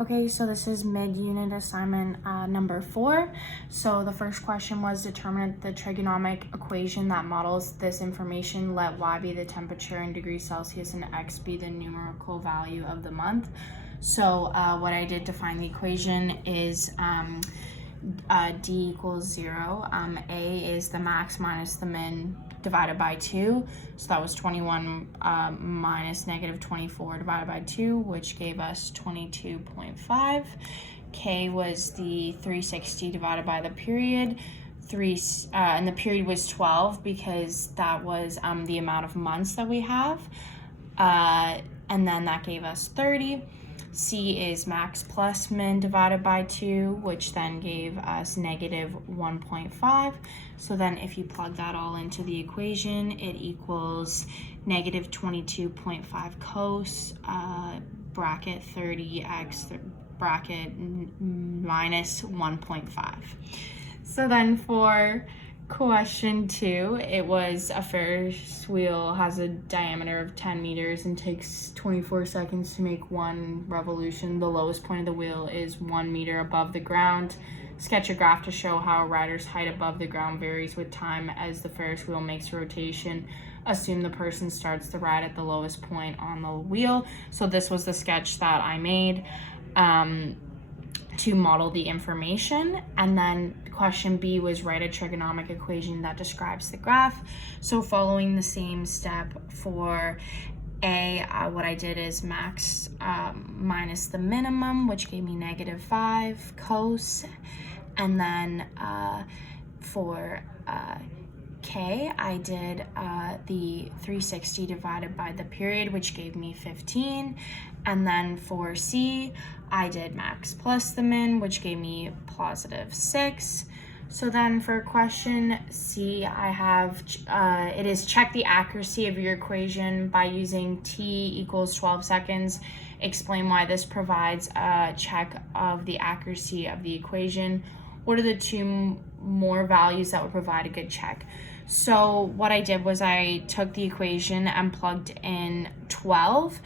Okay, so this is mid-unit assignment number 4. So the first question was determine the trigonometric equation that models this information. Let y be the temperature in degrees Celsius and x be the numerical value of the month. So what I did to find the equation is D equals 0. A is the max minus the min divided by 2. So that was 21 minus negative 24 divided by 2, which gave us 22.5. K was the 360 divided by the period. And the period was 12 because that was the amount of months that we have. And then that gave us 30. C is max plus min divided by 2, which then gave us negative 1.5. So then if you plug that all into the equation, it equals negative 22.5 cos bracket 30x bracket minus 1.5. So then for question 2, it was a Ferris wheel has a diameter of 10 meters and takes 24 seconds to make one revolution. The lowest point of the wheel is 1 meter above the ground. Sketch a graph to show how a rider's height above the ground varies with time as the Ferris wheel makes a rotation. Assume the person starts the ride at the lowest point on the wheel. So this was the sketch that I made to model the information. And then question B was write a trigonometric equation that describes the graph. So following the same step for A, what I did is max minus the minimum, which gave me negative 5 cos. And then for K, I did the 360 divided by the period, which gave me 15. And then for C, I did max plus the min, which gave me positive 6. So then for question C, I have, it is check the accuracy of your equation by using t equals 12 seconds. Explain why this provides a check of the accuracy of the equation. What are the two more values that would provide a good check? So what I did was I took the equation and plugged in 12,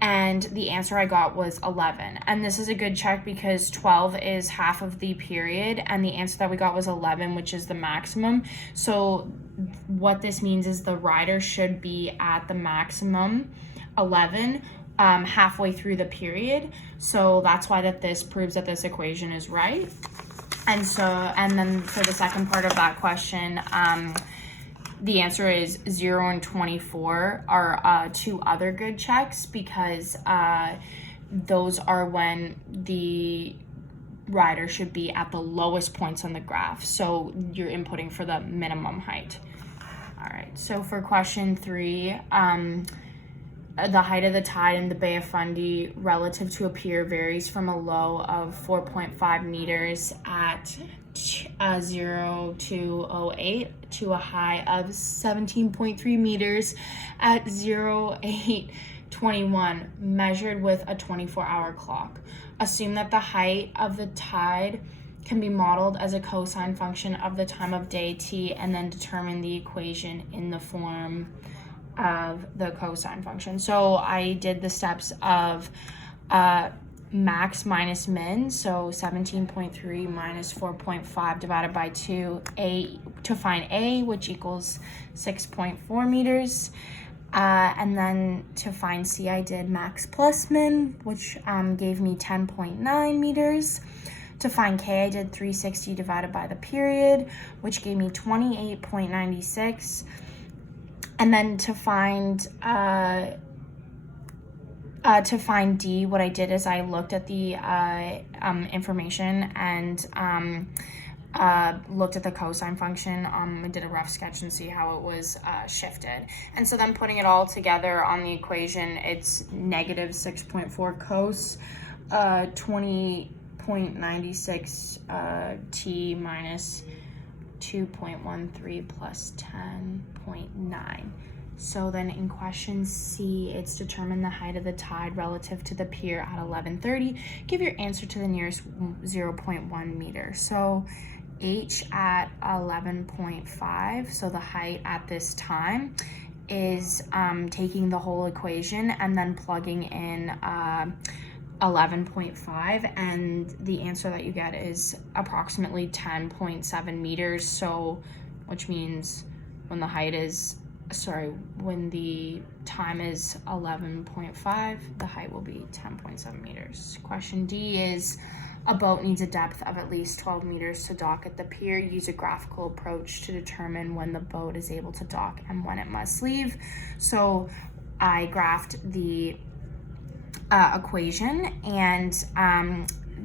and the answer I got was 11. And this is a good check because 12 is half of the period, and the answer that we got was 11, which is the maximum. So what this means is the rider should be at the maximum 11 halfway through the period. So that's why that this proves that this equation is right. And then for the second part of that question, the answer is 0 and 24 are two other good checks because those are when the rider should be at the lowest points on the graph. So you're inputting for the minimum height. All right, so for question 3, the height of the tide in the Bay of Fundy relative to a pier varies from a low of 4.5 meters at 0 to 08 to a high of 17.3 meters at 0821 measured with a 24-hour clock. Assume that the height of the tide can be modeled as a cosine function of the time of day t, and then determine the equation in the form of the cosine function. So I did the steps of max minus min, so 17.3 minus 4.5 divided by 2, A to find A, which equals 6.4 meters. And then to find C, I did max plus min, which gave me 10.9 meters. To find K, I did 360 divided by the period, which gave me 28.96. And then to find D, what I did is I looked at the information and looked at the cosine function. I did a rough sketch and see how it was shifted. And so then putting it all together on the equation, it's negative 6.4 cos 20.96 t minus 2.13 plus 10.9. So then in question C, it's determine the height of the tide relative to the pier at 11:30. Give your answer to the nearest 0.1 meter. So H at 11.5, so the height at this time is taking the whole equation and then plugging in 11.5, and the answer that you get is approximately 10.7 meters. So, which means when the height is, when the time is 11.5, the height will be 10.7 meters. Question D is, a boat needs a depth of at least 12 meters to dock at the pier. Use a graphical approach to determine when the boat is able to dock and when it must leave. So I graphed the equation, and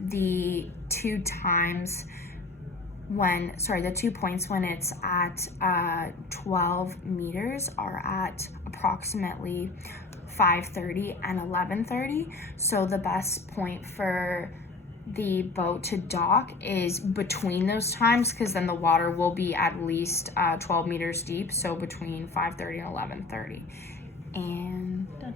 the 2 points when it's at 12 meters are at approximately 5:30 and 11:30. So the best point for the boat to dock is between those times, because then the water will be at least 12 meters deep. So between 5:30 and 11:30. And done.